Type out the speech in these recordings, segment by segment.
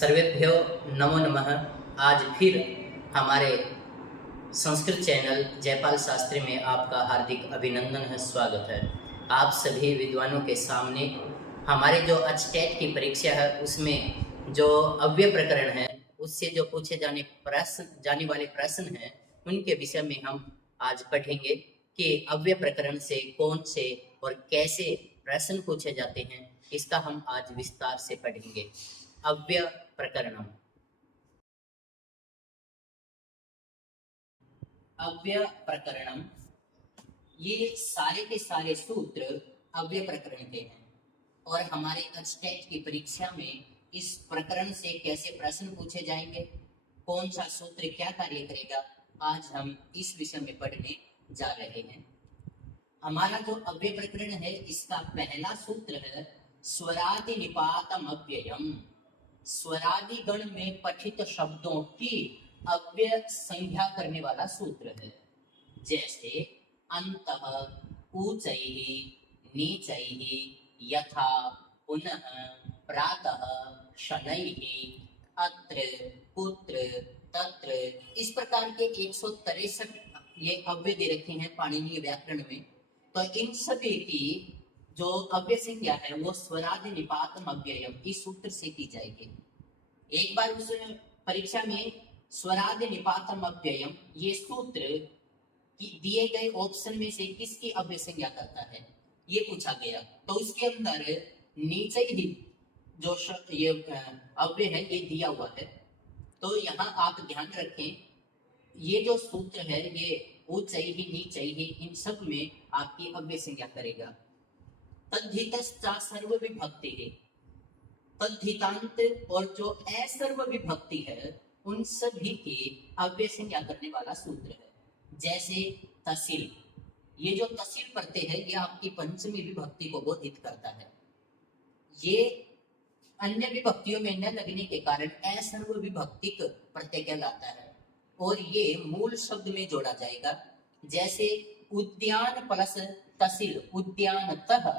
सर्वेभ्यो नमो नमः। आज फिर हमारे संस्कृत चैनल जयपाल शास्त्री में आपका हार्दिक अभिनंदन है, स्वागत है। आप सभी विद्वानों के सामने हमारे जो टेट की परीक्षा है उसमें जो अव्यय प्रकरण है उससे जो पूछे जाने वाले प्रश्न हैं उनके विषय में हम आज पढ़ेंगे कि अव्यय प्रकरण से कौन से और कैसे प्रश्न पूछे जाते हैं। इसका हम आज विस्तार से पढ़ेंगे। अव्यय प्रकरणम। अव्यय प्रकरणम, ये सारे के सारे सूत्र अव्यय प्रकरण के हैं और हमारे टेट की परीक्षा में इस प्रकरण से कैसे प्रश्न पूछे जाएंगे, कौन सा सूत्र क्या कार्य करेगा, आज हम इस विषय में पढ़ने जा रहे हैं। हमारा जो अव्यय प्रकरण है इसका पहला सूत्र है स्वरादि निपातम अव्ययम। स्वरादि गण में पठित शब्दों की अव्यय संज्ञा करने वाला सूत्र है। जैसे अंतः, ऊचैः, नीचैः, यथा, पुनः, प्रातः, शनैः, अत्र, कुत्र, तत्र, इस प्रकार के 163 ये अव्यय दे रखे हैं पाणिनीय व्याकरण में। तो इन सभी की जो अव्यय संज्ञा है वो स्वरादि निपातम अव्ययम इस सूत्र से की जाएगी। एक बार उस परीक्षा में स्वरादि निपातम अव्ययम ये सूत्र दिए गए ऑप्शन में से किसकी अव्यय संज्ञा करता है ये पूछा गया। तो उसके अंदर नीचे ही जो ये अव्यय है ये दिया हुआ है। तो यहाँ आप ध्यान रखें, ये जो सूत्र है ये ऊंचाई नीचाई इन सब में आपकी अव्यय संज्ञा करेगा। तद्धितश्च सर्व विभक्ति है, तद्धितांत और जो असर्व विभक्ति है उन सभी की अव्यय संज्ञा करने वाला सूत्र है। जैसे तहसील, ये जो तहसील प्रत्यय है ये आपकी पंचमी विभक्ति को बोधित करता है। ये अन्य विभक्तियों में न लगने के कारण असर्व विभक्तिक प्रत्यय कहलाता है और ये मूल शब्द में जोड़ा जाएगा। जैसे उद्यान प्लस तहसील उद्यानतः,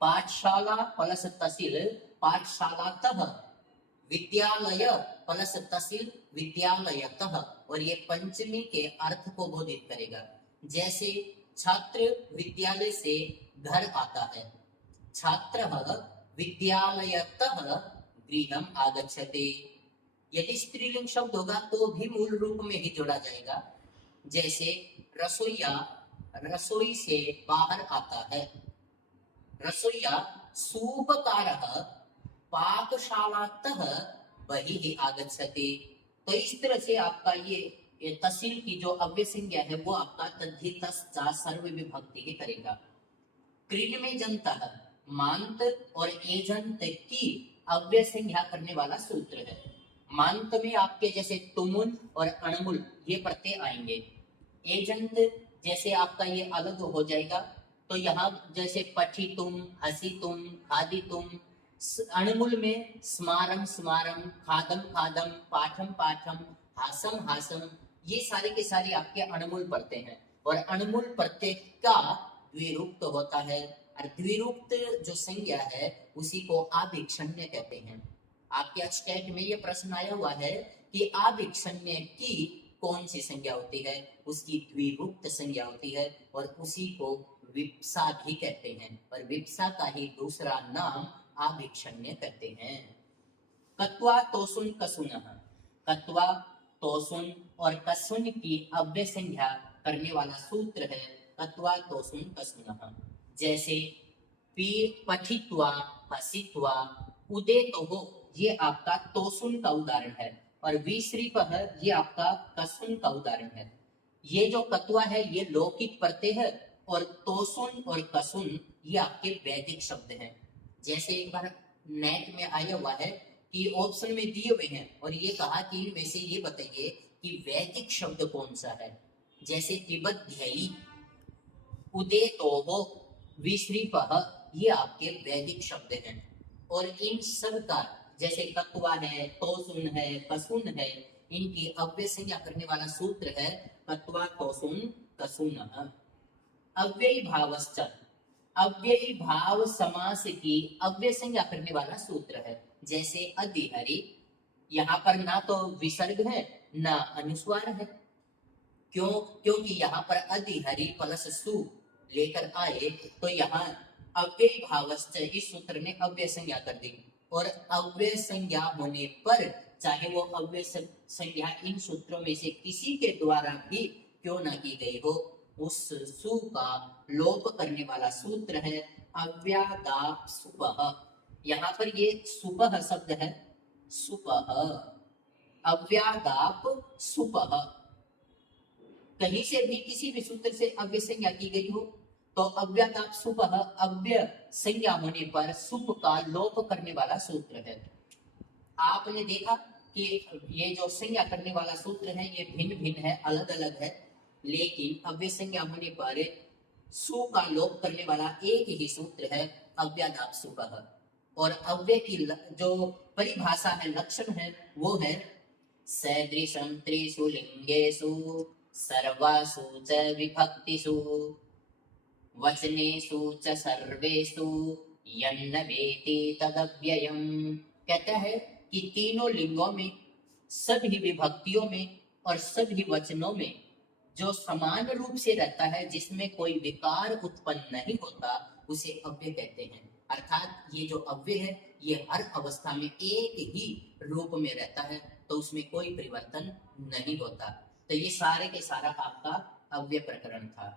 पाठशाला प्लस तहसील पाठशालातः, विद्यालय प्लस तहसील विद्यालयतः, और ये पंचमी के अर्थ को बोधित करेगा। जैसे छात्र विद्यालय से घर आता है, छात्रः विद्यालयतः गृहम् आगच्छति। यदि स्त्रीलिंग शब्द होगा तो भी मूल रूप में ही जोड़ा जाएगा। जैसे रसोईया रसोई से बाहर आता है, रसोईया सूपकारः पाकशालातः बहिः आगच्छति। तो इस तरह से आपका ये तहसील की जो अव्यय संज्ञा है वो आपका तद्धितश्च सर्व विभक्ति ही करेगा। कृन में जन्तः, मांत और एजंत की अव्यय संज्ञा करने वाला सूत्र है। मांत में आपके जैसे तुमुन और अणमुल ये प्रत्यय आएंगे। एजंत जैसे आपका ये अलग हो जाएगा। तो यहाँ जैसे पठितुम, हसितुम, खादितुम। अणमुल में स्मारम स्मारम, खादम खादम, पाठम पाठम, हासम हासम, ये सारे के सारे आपके अणमुल प्रत्यय हैं। और अणमुल प्रत्यय का द्विरूक्त होता है और द्विरूक्त जो संज्ञा है उसी को आभिक्षण्य कहते हैं। आपके टेट में ये प्रश्न आया हुआ है कि आभिक्षण्य की कौन सी संज्ञा होती है, उसकी द्विरूक्त संज्ञा होती है और उसी को विप्सा भी कहते हैं और विप्सा का ही दूसरा नाम आभिक्षण्य कहते हैं। कत्वा तोसुन कसुनः, कत्वा तोसुन और कसुन की अव्यय संज्ञा करने वाला सूत्र है कत्वा तोसुन कसुनः। जैसे पठित्वा, हसित्वा, उदेतोः ये आपका तोसुन का उदाहरण है और विश्रीपः ये आपका कसुन का उदाहरण है। ये जो कत्वा है ये लौकिक प्रत्यय है और तोसुन और कसुन ये आपके वैदिक शब्द हैं। जैसे एक बार नेट में आया हुआ है कि ऑप्शन में दिए हुए हैं और ये कहा कि इनमें से ये बताइए कि वैदिक शब्द कौन सा है। जैसे तिबध्यई, उदेतोः, विश्रीपः ये आपके वैदिक शब्द हैं और इन सब का जैसे कत्वा है, तोसुन है, कसुन है, इनकी अव्यय संज्ञा करने वाला सूत्र है कत्वा तोसुन कसुनः। अव्ययी भावश्च, अव्ययी भाव समास की अव्यय संज्ञा करने वाला सूत्र है। जैसे अधिहरि, यहाँ पर ना तो विसर्ग है ना अनुस्वार है। क्यों? क्योंकि यहाँ पर अधिहरि प्लस सु लेकर आए तो यहाँ अव्यय भावश्च इस सूत्र ने अव्यय संज्ञा कर दी। और अव्यय संज्ञा होने पर चाहे वो अव्यय संज्ञा इन सूत्रों में से किसी के द्वारा भी क्यों ना की गई हो, उस सु का लोप करने वाला सूत्र है अव्यादाप सुपह। यहाँ पर ये सुपह शब्द है, सुपह, अव्यादाप सुपह। कहीं से भी किसी भी सूत्र से अव्यय संज्ञा की गई हो तो अव्यादाप सुपह अव्यय संज्ञा होने पर सुप का लोप करने वाला सूत्र है। आपने देखा कि ये जो संज्ञा करने वाला सूत्र है ये भिन्न भिन्न है, अलग अलग है, लेकिन अव्यय संज्ञा होने पर सु का लोप करने वाला एक ही सूत्र है अव्यादाप सुपह। और अव्यय की जो परिभाषा है, लक्षण है, वो है सदृशं त्रिषु लिंगेषु सर्वासु च विभक्तिषु वचनेषु च सर्वेषु यन्न वेति तदव्ययम्। कहता है कि तीनों लिंगों में, सभी विभक्तियों में और सभी वचनों में जो समान रूप से रहता है, जिसमें कोई विकार उत्पन्न नहीं होता, उसे अव्यय कहते हैं। अर्थात ये जो अव्यय है ये हर अवस्था में एक ही रूप में रहता है, तो उसमें कोई परिवर्तन नहीं होता। तो ये सारे के सारा आपका अव्यय प्रकरण था।